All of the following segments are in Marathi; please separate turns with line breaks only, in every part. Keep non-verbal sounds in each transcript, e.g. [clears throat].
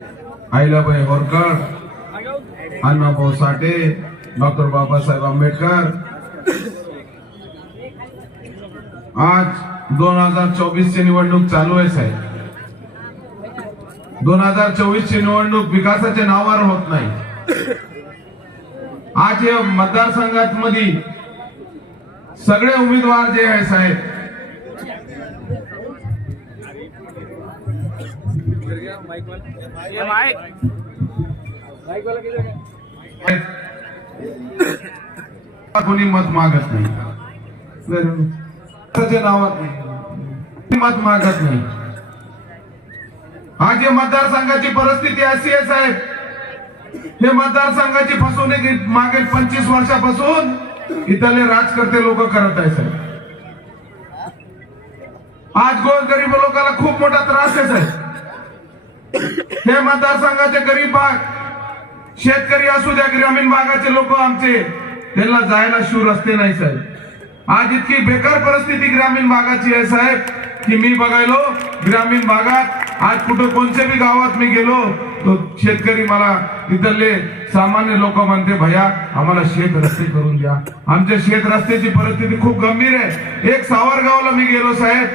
आईलाबाई होरकर अण्णाभाऊ साठे डॉक्टर बाबासाहेब आंबेडकर. आज दोन हजार चोवीस ची निवडणूक चालू आहे साहेब. दोन हजार चोवीस ची निवडणूक विकासाच्या नावावर होत नाही. आज या मतदारसंघात मध्ये सगळे उमेदवार जे आहे साहेब
ये माइक माइक वाला किधर है
कोणी मत मागत नाही. त्याच्या नावात मत मागत नाही. आज जे मतदारसंघाची परिस्थिती अशी आहे साहेब हे मतदारसंघाची फसवणूक मागील पंचवीस वर्षापासून इथले राजकर्ते लोक करत आहे साहेब. आज गोरगरीब लोकांना खूप मोठा त्रास आहे साहेब. हे मतदारसंघाचे गरीब भाग शेतकरी असू द्या ग्रामीण भागाचे लोक आमचे त्यांना जायला शिव रस्ते नाही साहेब. आज इतकी बेकार परिस्थिती ग्रामीण भागाची आहे साहेब की मी बघायलो ग्रामीण भागात आज कुठं कोणत्या बी गावात मी गेलो तो शेतकरी मला तिथले सामान्य लोक म्हणते भैया आम्हाला शेत रस्ते करून द्या. आमच्या शेत रस्त्याची परिस्थिती खूप गंभीर आहे. एक सावरगावला मी गेलो साहेब.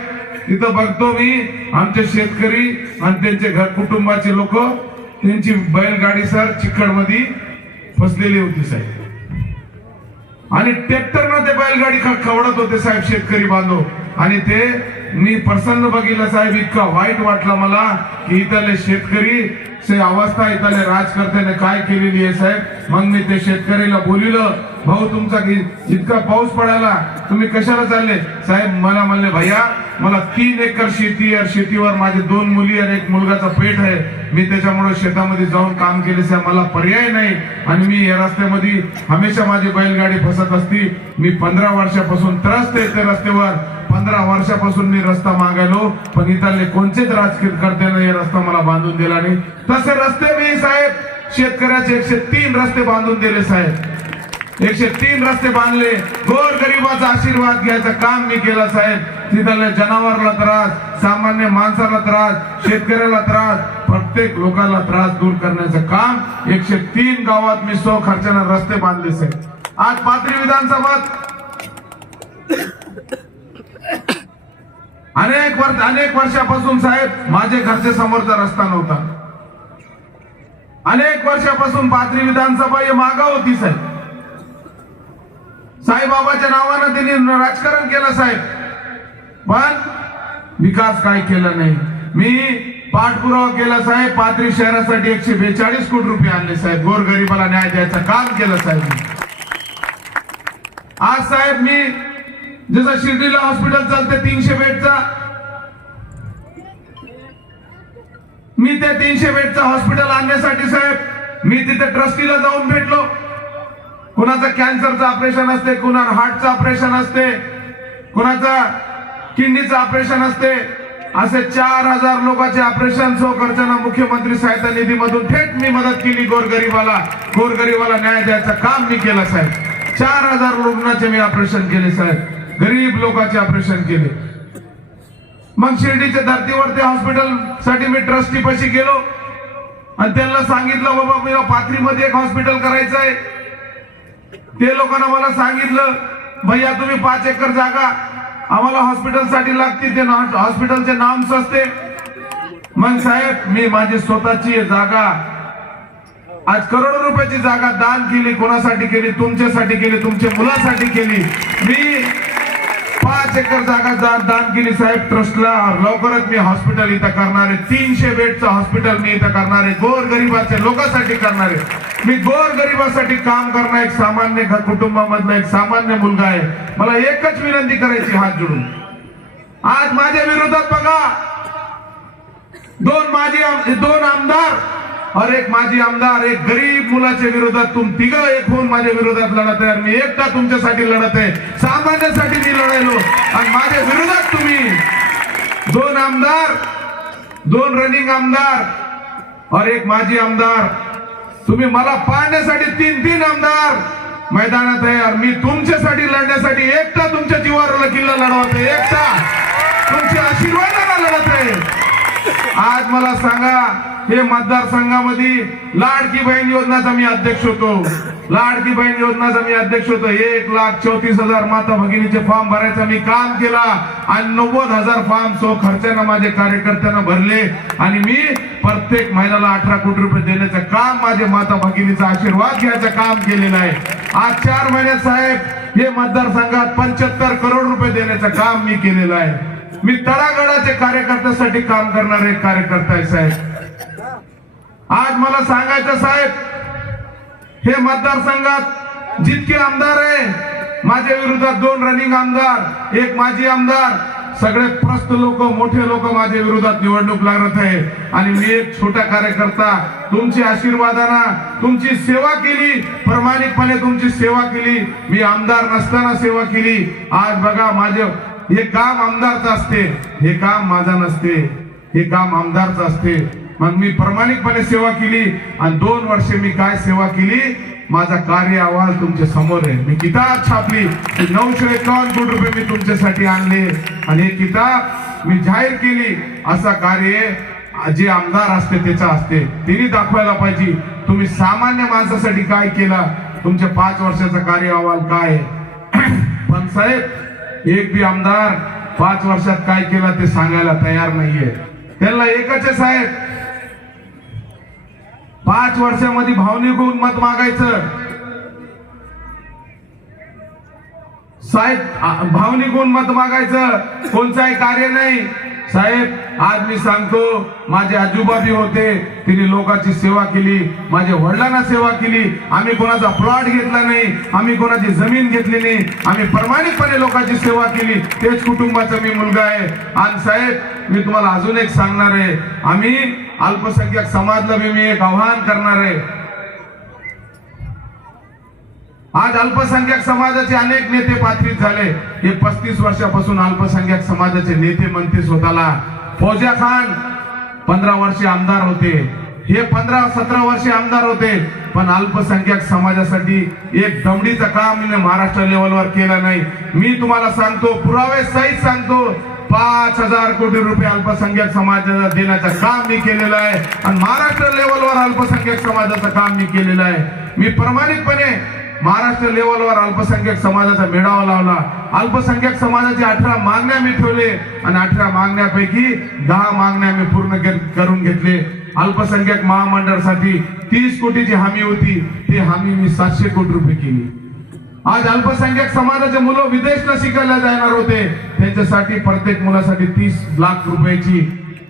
तिथं बघतो मी आमचे शेतकरी आणि त्यांचे घर कुटुंबाचे लोक. त्यांची बैलगाडी सर चिखडमध्ये फसलेली होती साहेब. आणि ट्रॅक्टरनं ते बैलगाडी कवडत खवडत होते साहेब शेतकरी बांधव. आणि ते मी प्रसन्न बघितलं साहेब इतका वाईट वाटलं मला की इथले शेतकरी से अवस्था इथले राजकर्त्याने काय केलेली आहे साहेब? मग मी ते शेतकरीला बोलिलं भाऊ तुमचा जितका इतका पाऊस पडायला तुम्ही कशाला चालले? साहेब मला म्हणले भैया मला तीन एकर शेती आहे. शेतीवर माझे दोन मुली आणि एक मुलगाचा पेट आहे. मी त्याच्यामुळे शेतामध्ये जाऊन काम केले साहेब मला पर्याय नाही. आणि मी या रस्त्यामध्ये हमेशा माझी बैलगाडी फसत असती. मी पंधरा वर्षापासून त्रस्त आहे त्या रस्त्यावर. पंधरा वर्षापासून मी रस्ता मागायलो. पण इथले कोणतेच राजकीय करत्यानं या रस्ता मला बांधून दिला नाही. तसे रस्ते मी साहेब. शेतकऱ्याचे एकशे तीन रस्ते बांधून दिले साहेब. एकशे तीन रस्ते बांधले. गोर गरीबाचा आशीर्वाद घ्यायचं काम मी केलं साहेब. तिथल्या जनावरला त्रास सामान्य माणसाला त्रास शेतकऱ्याला त्रास प्रत्येक लोकांना त्रास दूर करण्याचं काम एकशे तीन गावात मी सो खर्चाने रस्ते बांधले साहेब. आज पाथरी विधानसभा अनेक वर्ष अनेक वर्षापासून साहेब माझे घरच्या समोरचा रस्ता नव्हता. अनेक वर्षापासून पाथरी विधानसभा हे मागा होती साहेब. साईबाबाच्या नावानं त्यांनी राजकारण केलं साहेब. पण विकास काय केला नाही. मी पाठपुरावा केला साहेब. पाथरी शहरासाठी एकशे बेचाळीस कोटी रुपये आणले साहेब. गोरगरिबाला न्याय द्यायचं काम केलं साहेब. आज साहेब मी जसं शिर्डीला हॉस्पिटल चालते तीनशे बेडचा. मी त्या तीनशे बेडचं हॉस्पिटल आणण्यासाठी साहेब मी तिथे ट्रस्टीला जाऊन भेटलो. कुणाचं कॅन्सरचं ऑपरेशन असते कुणाला हार्टचं ऑपरेशन असते कुणाचं किडनीचं ऑपरेशन असते असे चार हजार लोकांचे ऑपरेशन सो करताना मुख्यमंत्री सहायता निधीमधून थेट मी मदत केली गोरगरीबाला. गोरगरीबाला न्याय द्यायचं काम मी केलं साहेब. चार हजार रुग्णाचे मी ऑपरेशन केले साहेब. गरीब लोकांचे ऑपरेशन केले. मग शिर्डीच्या धर्तीवरती हॉस्पिटलसाठी मी ट्रस्टी पशी गेलो. आणि त्यांना सांगितलं बाबा मी पाथरीमध्ये एक हॉस्पिटल करायचं आहे ते लोकांना मला सांगितलं भैया तुम्ही पाच एकर जागा आम्हाला हॉस्पिटलसाठी लागते ते हॉस्पिटलचे नाम असते मग साहेब मी माझी स्वतःची जागा आज करोडो रुपयाची जागा दान केली कोणासाठी केली तुमच्यासाठी केली तुमच्या मुलासाठी केली. मी पाच एकर जागा दा- दान केली साहेब ट्रस्टला लवकरच मी हॉस्पिटल इथं करणार आहे. तीनशे बेडचं हॉस्पिटल मी इथं करणार आहे. गोर गरिबाच्या लोकांसाठी करणार आहे. मी गोर गरिबासाठी काम करणार एक सामान्य कुटुंबामधन कुटुंबामधला एक सामान्य मुलगा आहे. मला एकच विनंती करायची हात जोडून. आज माझ्या विरोधात बघा. दोन माजी आम- दोन आमदार और एक माजी आमदार एक गरीब मुलाच्या विरोधात तुम तिघ एक होऊन माझ्या विरोधात लढत आहे. आणि मी एकटा तुमच्यासाठी लढत आहे. सामान्यासाठी मी लढायलो. आणि माझ्या विरोधात तुम्ही दोन आमदार दोन रनिंग आमदार और एक माजी आमदार तुम्ही मला पाहण्यासाठी तीन तीन आमदार मैदानात तयार मी तुमच्यासाठी लढण्यासाठी एकटा तुमच्या जीवावर किल्ला लढवत आहे. एकटा. तुमच्या आशीर्वादाला लढत आहे. आज मला सांगा हे मतदारसंघामध्ये लाडकी बहीण योजनाचा मी अध्यक्ष होतो. लाडकी बहीण योजनाचा मी अध्यक्ष होतो. एक लाख चौतीस हजार माता भगिनीचे फॉर्म भरायचा मी काम केला आणि नव्वद हजार फॉर्म सो खर्चानं माझे कार्यकर्त्यांना भरले आणि मी प्रत्येक महिन्याला अठरा कोटी रुपये देण्याचं काम माझे माता भगिनीचा आशीर्वाद घ्यायचं काम केलेलं आहे. आज चार महिन्यात साहेब हे मतदारसंघात पंच्याहत्तर करोड रुपये देण्याचं काम मी केलेलं आहे. मी तळागडाचे कार्यकर्त्यासाठी काम करणारे कार्यकर्ता आहे साहेब. आज मला सांगायचं साहेब हे मतदारसंघात जितके आमदार आहे माझ्या विरोधात दोन रनिंग आमदार एक माजी आमदार सगळे प्रस्त लोक मोठे लोक माझ्या विरोधात निवडणूक लागत आहे. आणि मी एक छोटा कार्यकर्ता तुमची आशीर्वादाना तुमची सेवा केली प्रामाणिकपणे तुमची सेवा केली. मी आमदार नसताना सेवा केली. आज बघा माझे हे काम आमदारचं असते हे काम माझा नसते हे काम आमदारचं असते. मग मी प्रामाणिकपणे सेवा केली आणि दोन वर्षे मी काय सेवा केली? माझा कार्य अहवाल तुमच्यासमोर आहे. मी किताब छापली. नऊशे एकावन्न कोटी रुपये मी तुमच्यासाठी आणले. आणि हे किताब मी जाहीर केली. असा कार्य जे आमदार असते त्याचा असते. तिने दाखवायला पाहिजे तुम्ही सामान्य माणसासाठी काय केला? तुमच्या पाच वर्षाचा कार्य अहवाल काय आहे? [clears throat] पण साहेब एक बी आमदार पाच वर्षात काय केलं ते सांगायला तयार नाहीये. त्यांना एकच आहे साहेब. पाच वर्षामध्ये भावनिक होऊन मत मागायचं. साहेब भावनिक होऊन मत मागायचं. कोणताही कार्य नाही. साहेब आज मी सांगतो माझे आजोबा बी होते. तिने लोकांची सेवा केली. माझ्या वडिलांना सेवा केली. आम्ही कोणाचा प्लॉट घेतला नाही. आम्ही कोणाची जमीन घेतली नाही. आम्ही प्रामाणिकपणे लोकांची सेवा केली. तेच कुटुंबाचा मी मुलगा आहे. आणि साहेब मी तुम्हाला अजून एक सांगणार आहे. आम्ही अल्पसंख्याक समाजला बी मी एक आव्हान करणार आहे. आज अल्पसंख्याक समाजाचे अनेक नेते पात्रित झाले. हे पस्तीस वर्षापासून अल्पसंख्याक समाजाचे नेते म्हणते स्वतःला फौजा खान पंधरा वर्षे आमदार होते. हे पंधरा सतरा वर्षे आमदार होते पण अल्पसंख्याक समाजासाठी एक दमडीचं काम महाराष्ट्र लेवलवर केलं नाही. मी तुम्हाला सांगतो पुरावे सहित सांगतो पाच हजार कोटी रुपये अल्पसंख्याक समाजाला देण्याचं काम मी केलेलं आहे. आणि महाराष्ट्र लेवलवर अल्पसंख्याक समाजाचं काम मी केलेलं आहे. मी प्रमाणितपणे महाराष्ट्र लेवलवर अल्पसंख्याक समाजाचा मेळावा लावला. अल्पसंख्याक समाजाचे अठरा मागण्या मी ठेवले आणि अठरा मागण्यापैकी दहा मागण्या मी पूर्ण के- करून घेतले. अल्पसंख्याक महामंडळासाठी तीस कोटीची हमी होती. ती हमी मी सातशे कोटी रुपये केली. आज अल्पसंख्याक समाजाचे मुलं विदेशला शिकायला जाणार होते. त्यांच्यासाठी प्रत्येक मुलासाठी तीस लाख रुपयाची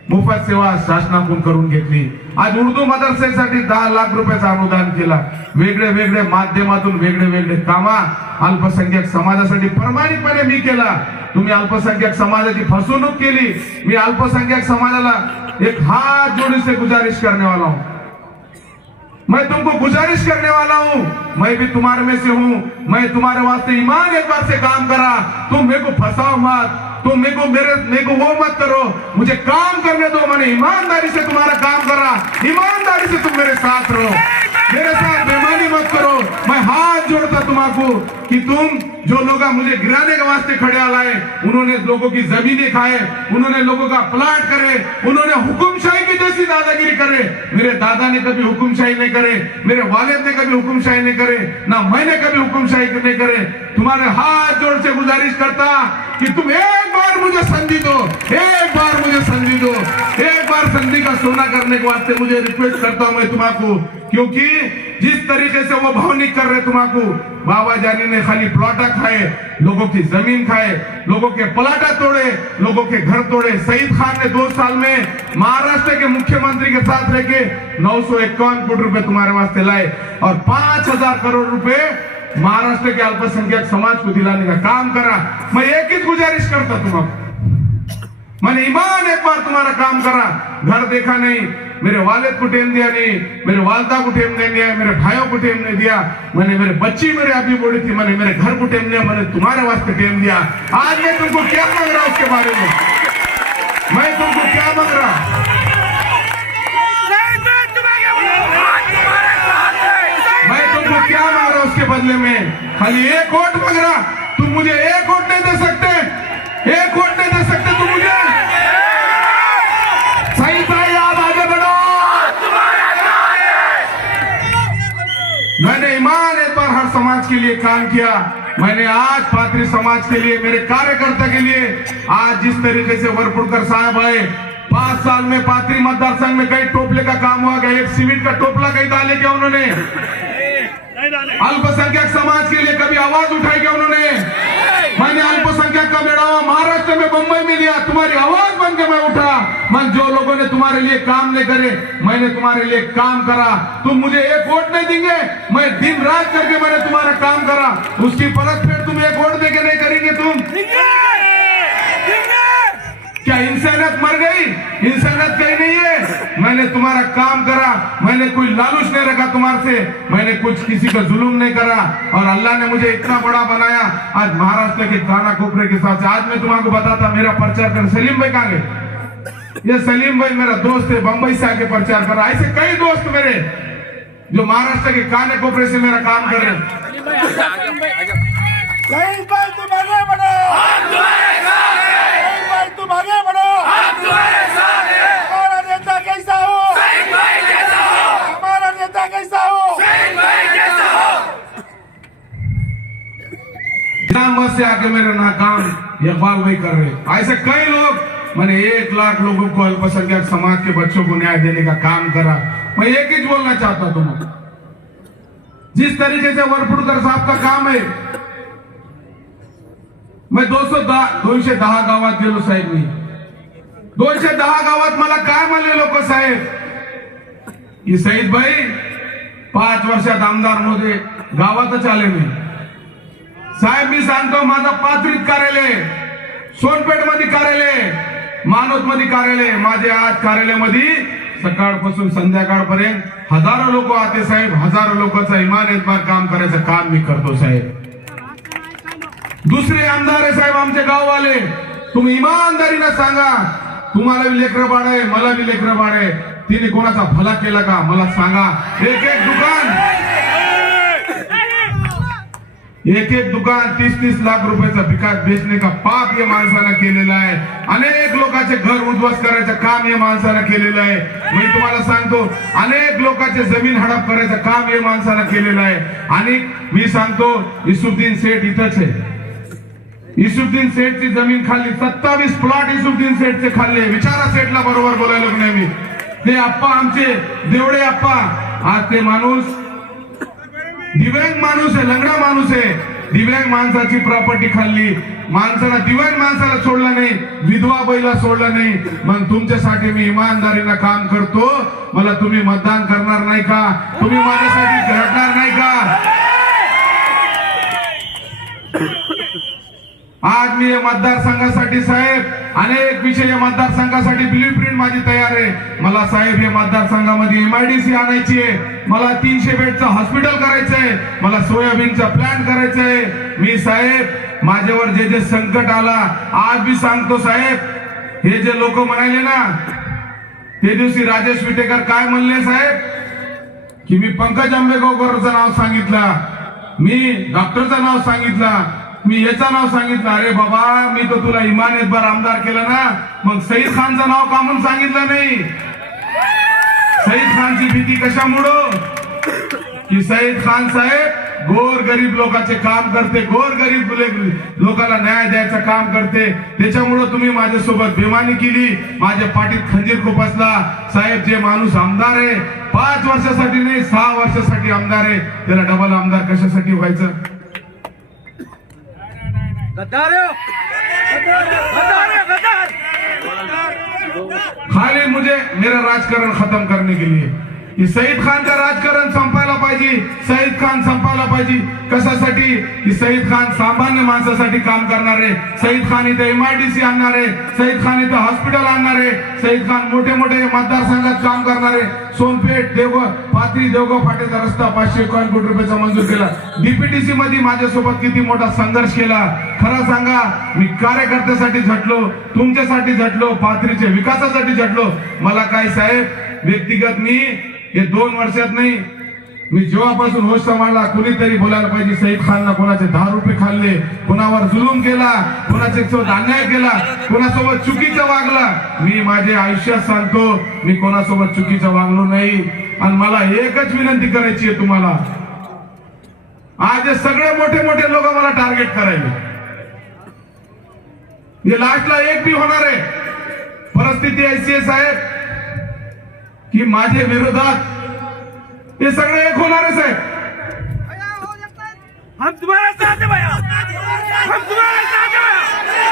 मोफत सेवा शासनाकडून करून घेतली. आज उर्दू मदरसेसाठी दहा लाख रुपयाचं अनुदान केला. वेगळे वेगळे माध्यमातून वेगळे वेगळे कामा अल्पसंख्याक समाजासाठी प्रमाणिकपणे मी केला. तुम्ही अल्पसंख्याक समाजाची फसवणूक केली. मी अल्पसंख्याक समाजाला एक हात जोडीचे गुजारिश करण्यावाला हूं मैं तुमको गुजारिश करने वाला हूँ। मैं भी तुम्हारे में से हूँ। मैं तुम्हारे वास्ते ईमान एक बार से काम करा। तुम मेरे को फंसाओ मत। तुम मेरे को मेरे मेरे को वो मत करो। मुझे काम करने दो। मैंने ईमानदारी से तुम्हारा काम करा। ईमानदारी से तुम मेरे साथ रहो। मेरे साथ बेमानी मत करो। मैं हाथ जोड़ता तुम्हारा कि तुम जो लोग मुझे गिराने के वास्ते खड़े आए उन्होंने लोगों की जमीनें खाए उन्होंने लोगों का प्लाट करे उन्होंने हुकुमशाही की जैसी दादागिरी करे मेरे दादा ने कभी हुकुमशाही नहीं करे मेरे वालिद ने कभी हुकुमशाही नहीं करे ना मैंने कभी हुकुमशाही नहीं करे तुम्हारे हाथ जोड़ से गुजारिश करता कि तुम एक बार मुझे संधि दो एक बार मुझे संधि दो एक बार संधि का सोना करने के वास्ते मुझे रिक्वेस्ट करता हूं मैं तुम्हारा क्योंकि जिस तरीके से वो भावनिक कर रहे तुम्हारा बाबा जानी ने खाली प्लॉटा खाए लोगों की जमीन खाए लोगों के पलाटा तोड़े लोगों के घर तोड़े सईद खान ने दो साल में महाराष्ट्र के मुख्यमंत्री के साथ रहके नौ सौ इक्यावन कोटी रुपए तुम्हारे वास्ते लाए और पांच हजार करोड़ रुपए महाराष्ट्र के अल्पसंख्यक समाज को दिलाने का काम करा मैं एक ही गुजारिश करता तुम्हारा मैंने ईमान एक बार तुम्हारा काम करा घर देखा नहीं मेरे वालिद को टेम दिया नहीं मेरे वालदा को टेम नहीं दिया मेरे भाइयों को टेम नहीं दिया मैंने मेरे बच्ची मेरे अभी बोली थी मैंने मेरे घर को टेम दिया मैंने तुम्हारे वास्ते टेम दिया। आज मैं तुमको क्या मांग रहा उसके बारे में? मैं तुमको क्या मांग रहा मैं तुमको क्या मांग रहा उसके बदले में? खाली एक वोट मांग रहा। तुम मुझे एक वोट नहीं दे सकते। एक समाज के लिए काम किया। मैंने आज पात्री समाज के लिए मेरे कार्यकर्ता के लिए आज जिस तरीके से वरपुड़कर साहब आए पांच साल में पात्री मतदार संघ में कई टोपले का काम हुआ गया एक सीमेंट का टोपला कहीं डाले क्या उन्होंने? अल्पसंख्यक समाज के लिए कभी आवाज उठाई क्या उन्होंने? मैंने अल्पसंख्यक का मेड़ावा महाराष्ट्र में मुंबई में लिया। तुम्हारी आवाज बन के मैं उठा। मैं जो लोगों ने तुम्हारे लिए काम नहीं करे मैंने तुम्हारे लिए काम करा। तुम मुझे एक वोट नहीं देंगे। मैं दिन रात करके मैंने तुम्हारा काम करा। उसकी परत फिर तुम एक वोट देके नहीं करेंगे तुम। क्या इंसानियत मर गई इंसानियत कहीं नहीं है मैंने तुम्हारा काम करा मैंने कोई लालूच नहीं रखा तुम्हारे से मैंने कुछ किसी का जुलूम नहीं करा और अल्लाह ने मुझे इतना बड़ा बनाया आज महाराष्ट्र के काना कोपरे के साथ आज मैं तुम्हारा बताता मेरा प्रचार कर सलीम भाई कहाँ गए ये सलीम भाई मेरा दोस्त है बंबई से आके प्रचार कर रहा ऐसे कई दोस्त मेरे जो महाराष्ट्र के काने कोपरे से मेरा काम कर रहे हैं
सलीम भाई आगे सलीम भाई आगे
शहीद भाई तुम आगे बढ़ो शहीद भाई तुम आगे बढ़ो हमारा नेता कैसा हो हमारा नेता कैसा हो
मत से आके मेरे नाकाम इकबाल भाई कर रहे ऐसे कई लोग मैंने एक लाख लोगों को अल्पसंख्यक समाज के बच्चों को न्याय देने का काम करा मैं एक ही बोलना चाहता तुम जिस तरीके से वरपुड़कर साहब का काम है मैं दोनशे दहा दोनशे दहा गावात गेलो साहेब मी दोनशे दहा गावात मला काय म्हणले लोक साहेब की सईद भाई पाच वर्षात आमदारमध्ये गावातच आले नाही साहेब मी सांगतो माझा पात्रीत कार्यालय सोनपेठमध्ये कार्यालय मानोत मध्ये कार्यालय माझे आज कार्यालयामध्ये सकाळपासून संध्याकाळपर्यंत हजारो लोक आते साहेब हजारो लोकांचा इमान एतबार काम करायचं काम मी करतो साहेब. दुसरे आमदार आहे साहेब आमचे गाववाले. तुम्ही इमानदारीनं सांगा तुम्हाला बी लेकरं बाड आहे मला बी लेकरं बाड आहे. तिने कोणाचा भला केला का? मला सांगा. एक एक दुकान. एक एक दुकान तीस तीस लाख रुपयाचा विकास बेचने का पाप या माणसानं केलेला आहे. अनेक लोकांचे घर उद्ध्वस्त करायचं काम या माणसानं केलेलं आहे. मी तुम्हाला सांगतो अनेक लोकांचे जमीन हडप करायचं काम या माणसानं केलेलं आहे. आणि मी सांगतो इसुद्दीन सेठ इथंच आहे. इसुद्दीन सेठची जमीन खाल्ली सत्तावीस प्लॉट इसुद्दीन सेठचे खाल्ले. विचारा सेठला बरोबर बोलायला नाही मी. ते आप्पा आमचे देवडे आप्पा. आज ते माणूस दिव्यांग माणूस आहे लंगडा माणूस आहे. दिव्यांग माणसाची प्रॉपर्टी खाल्ली. माणसाला दिव्यांग माणसाला सोडलं नाही विधवा बैला सोडलं नाही. मग तुमच्यासाठी मी इमानदारीनं काम करतो. मला तुम्ही मतदान करणार नाही का? तुम्ही माझ्यासाठी घडणार नाही का? आज मी या मतदारसंघासाठी साहेब अनेक विषय या मतदारसंघासाठी ब्ल्यू प्रिंट माझी तयार आहे. मला साहेब या मतदारसंघामध्ये एमआयडीसी आणायची आहे. मला तीनशे बेडचं हॉस्पिटल करायचं आहे. मला सोयाबीनचा प्लॅन करायचं आहे. मी साहेब माझ्यावर जे जे संकट आला आज मी सांगतो साहेब हे जे लोक म्हणाले ना ते दिवशी राजेश विटेकर काय म्हणले साहेब? की मी पंकज आंबेगावकरचं नाव सांगितलं. मी डॉक्टरचं नाव सांगितलं. मी याचं नाव सांगितलं. अरे बाबा मी तर तुला इमानेत बार आमदार केलं ना. मग सईद खानचं नाव का म्हणून सांगितलं नाही? सईद खानची भीती कशामुळं? की सईद खान साहेब गोर गरीब लोकांचे काम करते गोर गरीब लोकांना न्याय द्यायचं काम करते. त्याच्यामुळं तुम्ही माझ्यासोबत बेमानी केली. माझ्या पाठीत खंजीर खुपसला साहेब जे माणूस आमदार आहे पाच वर्षासाठी नाही सहा वर्षासाठी आमदार आहे. त्याला डबल आमदार कशासाठी व्हायचं? खाली मुझे मेरा राजकारण खत्म करने के लिए। की सईद खानचं राजकारण संपायला पाहिजे सईद खान संपायला पाहिजे. कशासाठी? की सईद खान सामान्य माणसासाठी काम करणार आहे. सईद खान इथे एमआयडीसी आणणार आहे. सईद खान इथे हॉस्पिटल आणणार आहे. सईद खान मोठे मोठे मतदारसंघात काम करणार आहे. सोनपेठ देवगाव पात्री देवगाव फाटेचा रस्ता पाचशे एकावन्न कोटी रुपयाचा मंजूर केला. डीपीटीसी मध्ये माझ्यासोबत किती मोठा संघर्ष केला? खरं सांगा मी कार्यकर्त्यासाठी झटलो तुमच्यासाठी झटलो पात्रीच्या विकासासाठी झटलो. मला काय साहेब व्यक्तिगत मी हे दोन वर्षात नाही मी जेव्हापासून होश सांभाळला कुणीतरी बोलायला पाहिजे सईद खानला कोणाचे दहा रुपये खाल्ले कोणावर जुलूम केला कोणाच्या सोबत अन्याय केला कोणासोबत चुकीचं वागला मी माझ्या आयुष्यात सांगतो मी कोणासोबत चुकीचं वागलो नाही. आणि मला एकच विनंती करायची आहे तुम्हाला आज हे सगळे मोठे मोठे लोक मला टार्गेट करायले. हे लास्टला एक बी होणार आहे. परिस्थिती अशी आहे साहेब. की माझे विरोधात हे सगळे एक होणार आहे साहेब.
हम तुम्हारे साथ हैं भैया। हम तुम्हारे साथ हैं।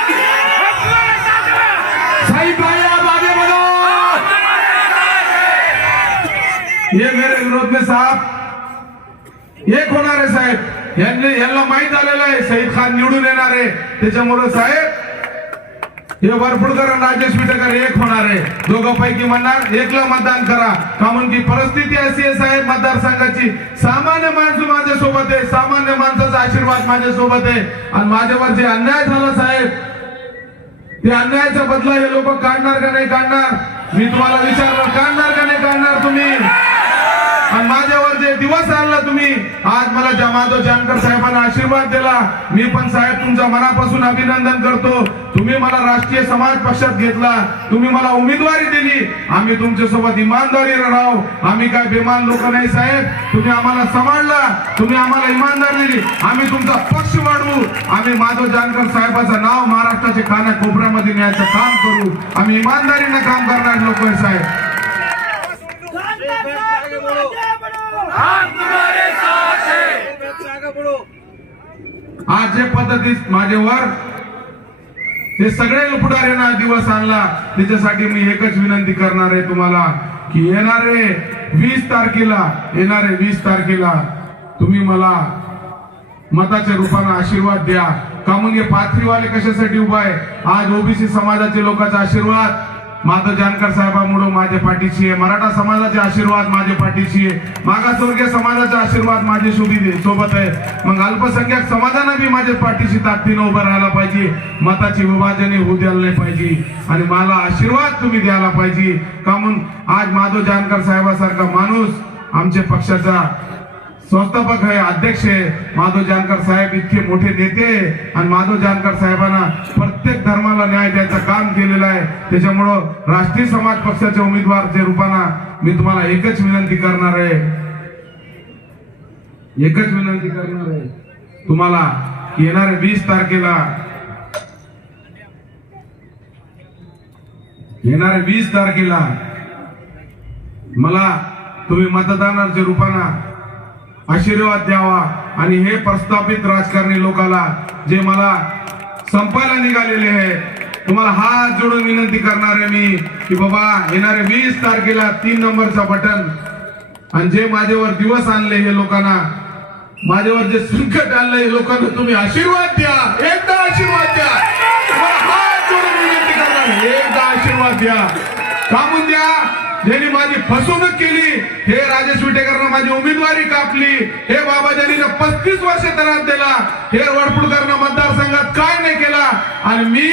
भैया हम तुम्हारे साथ हैं। भैया
साहिब भाई आप आगे बढ़ो। ये मेरे विरोध में साहब एक होणार आहे साहेब. यांनी यांना माहीत झालेलं आहे सईद खान निवडून येणार. आहे त्याच्यामुळे साहेब हे वरपुडकर आणि राजेश विटेकर एक होणार आहे. दोघांपैकी म्हणणार एकला मतदान करा. कारण की परिस्थिती अशी आहे साहेब मतदारसंघाची. सामान्य माणसं माझ्या सोबत आहे. सामान्य माणसाचा आशीर्वाद माझ्या सोबत आहे. आणि माझ्यावर जे अन्याय झाला साहेब ते अन्यायाचा बदला हे लोक काढणार का नाही काढणार? मी तुम्हाला विचारलं काढणार का नाही काढणार तुम्ही? माझ्यावर जे दिवस आणला तुम्ही आज मला ज्या माधव जानकर साहेबांना आशीर्वाद दिला मी पण साहेब तुमच्या मनापासून अभिनंदन करतो. तुम्ही मला राष्ट्रीय समाज पक्षात घेतला तुम्ही मला उमेदवारी दिली. आम्ही तुमच्यासोबत इमानदारी राहू. आम्ही काय बेमान लोक नाही साहेब. तुम्ही आम्हाला सांभाळला तुम्ही आम्हाला इमानदारी दिली. आम्ही तुमचा पक्ष वाढवू. आम्ही माधव जानकर साहेबाचं नाव महाराष्ट्राच्या काना कोपऱ्यामध्ये न्यायचं काम करू. आम्ही इमानदारीनं काम करणारे लोक आहे साहेब
हम तुम्हारे साथ हैं आगे बढ़ो
आज जे पद्धती माझ्यावर ते सगळे पुढाऱ्यांना दिवस आणला. त्याच्यासाठी मी एकच विनंती करणार आहे तुम्हाला की येणारे वीस तारखेला येणारे वीस तारखेला तुम्ही मला मताच्या रूपाने आशीर्वाद द्या. का म्हणजे पाथरीवाले कशासाठी उभा आहे? आज ओबीसी समाजाचे लोकांचा आशीर्वाद. माधव जानकर साहेबांमुळे माझ्या पाठीशी आहे. मराठा समाजाचे आशीर्वाद माझ्या पाठीशी आहे. मागासवर्गीय समाजाचा आशीर्वाद माझे शोभी सोबत आहे. मग अल्पसंख्याक समाजानं बी माझ्या पाठीशी ताकदीनं उभं राहायला पाहिजे. मताची विभाजने होऊ द्यायला नाही पाहिजे. आणि मला आशीर्वाद तुम्ही द्यायला पाहिजे. का म्हणून आज माधव जानकर साहेबासारखा माणूस आमच्या पक्षाचा संस्थापक आहे अध्यक्ष आहे. माधव जानकर साहेब इतके मोठे नेते आणि माधव जानकर साहेबांना प्रत्येक धर्माला न्याय द्यायचं काम केलेलं आहे. त्याच्यामुळं राष्ट्रीय समाज पक्षाचे उमेदवारच्या रूपानं मी तुम्हाला एकच विनंती करणार आहे. एकच विनंती करणार आहे. तुम्हाला येणाऱ्या वीस तारखेला. येणाऱ्या वीस तारखेला. मला तुम्ही मतदानाच्या रूपानं आशीर्वाद द्यावा आणि हे प्रस्थापित राजकारणी लोकाला जे मला संपायला निघालेले आहे तुम्हाला हात जोडून विनंती करणार आहे मी की बाबा येणाऱ्या वीस तारखेला तीन नंबरचा बटन आणि जे माझ्यावर दिवस आणले हे लोकांना माझ्यावर जे संकट आणलं हे लोकांना तुम्ही आशीर्वाद द्या एकदा आशीर्वाद द्या. हात जोडून विनंती करणार एकदा आशीर्वाद द्या. कामून द्या. ज्यांनी माझी फसवणूक केली हे राजेश विटेकरनं माझी उमेदवारी कापली हे बाबा बाबाजानीनं पस्तीस वर्ष त्रास दिला हे वडपुडकरनं मतदारसंघात काय नाही केला. आणि मी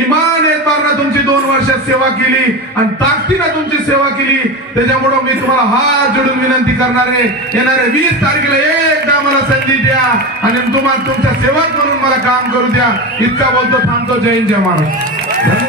इमान एतबारनं तुमची दोन वर्षात सेवा केली आणि ताकदीनं तुमची सेवा केली. त्याच्यामुळं मी तुम्हाला हात जोडून विनंती करणार आहे वीस तारखेला एकदा मला संधी द्या आणि तुम्हाला तुमच्या सेवा म्हणून मला काम करू द्या. इतका बोलतो थांबतो. जय हिंद जय महाराज